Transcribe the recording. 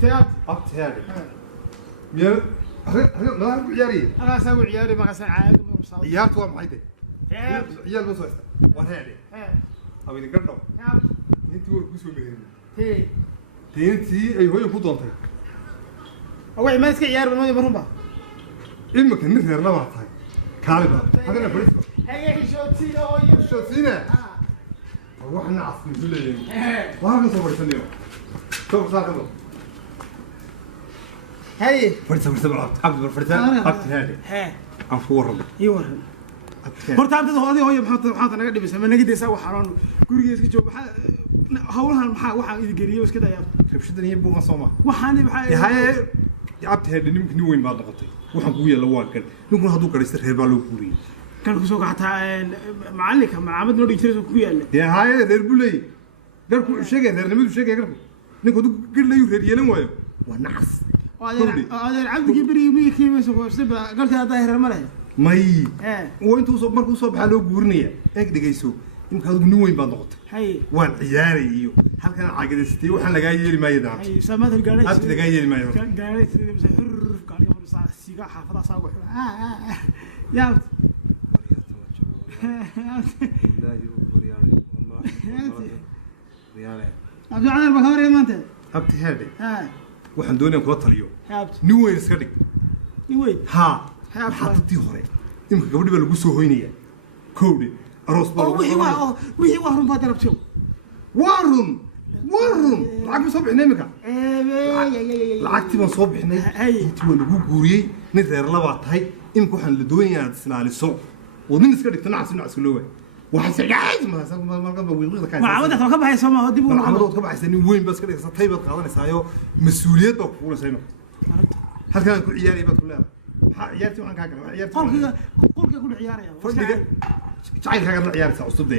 تياب abti heede miya لا عياري انا اسوي عياري ما غسل عاد ciyaartu waa maxay تياب ciyaal ma soo haysta war heede abin gardho تياب intii way ku soo meerin تي intii ay hooyo ku doontay اوعي ما يسكي عيار بالماضي مرحبا imika nin reer laba tahay kaaliba hadana fariiso هي شوتي او shoodsiina waxna afku leeyahay waa soo fariisanayo soo saakado هي fariiso abdi fariiso abti heede ها aan ku warramo يورن horta abtada hooyadii hooyo maxaa naga dhibisay ma naga deesaa waxaan guriga iska joog waxa hawlahan waxaan idin geliyay iska dayaa rabshadan iyo buuqa Soomaa waxaan maxaa yahay abti heede nimka weyn baad noqotay waxaan kugu yeelo waa kan ninkuna hadduu garaysta reer baa loo guuriyay kan ku soo gaxtaa macalinka macaamad noo dhigtay ku yaala yahay reer bulay garku sheegay reernimadu sheegay garku ninku hadduu gelayo reer yeelan waayo waa nacas adeer cabdigii berigii miyirkii ma soo qabsaba galka hadaa reer ma leh may oo intuu soo markuu soo baxaa loo guurinaya eeg dhigayso imka adigu nin weyn baad noqotay hay waan ciyaaray iyo halkan caagadaystay waxaan lagaa yeeli maayo daad hay samadal gaaray abti lagaa yeeli maayo gaaray sidii bisa xurf gaariga mar saa siiga xaafada saa ugu xira yaa abdi cadar ba hore maanta abti heede ha waxaan doonayaa kula taliyo abdi nin weyn iska dhig ni weyn ha xaafadii hore imka gabadhi baa lagu soo hoynaya koowdhe aroos baa wixii waa run baad rabto warun lacag ma soo bixinay imika lacagtii baan soo bixinay intii waa lagu guuriyey nin reer labaa tahay imika waxaan la doonayaa inaad islaaliso oo nin iska dhigto nacas loo waay waxay sagaaj markan baa wiiqda ka macaamada ka baxay Soomaa dib u macaamadood ka baxaysa nin weyn baa iska dhigsatay baad qaadanaysaa mas'uuliyad baa ku fuulaysaa imika halkaan ku ciyaaraya baad ku leedahay ciyaartii waxaan kaa galay ciyaartii qolka ku ciyaaraya fadhiga jacaylkaaga la ciyaaraysaa cusubde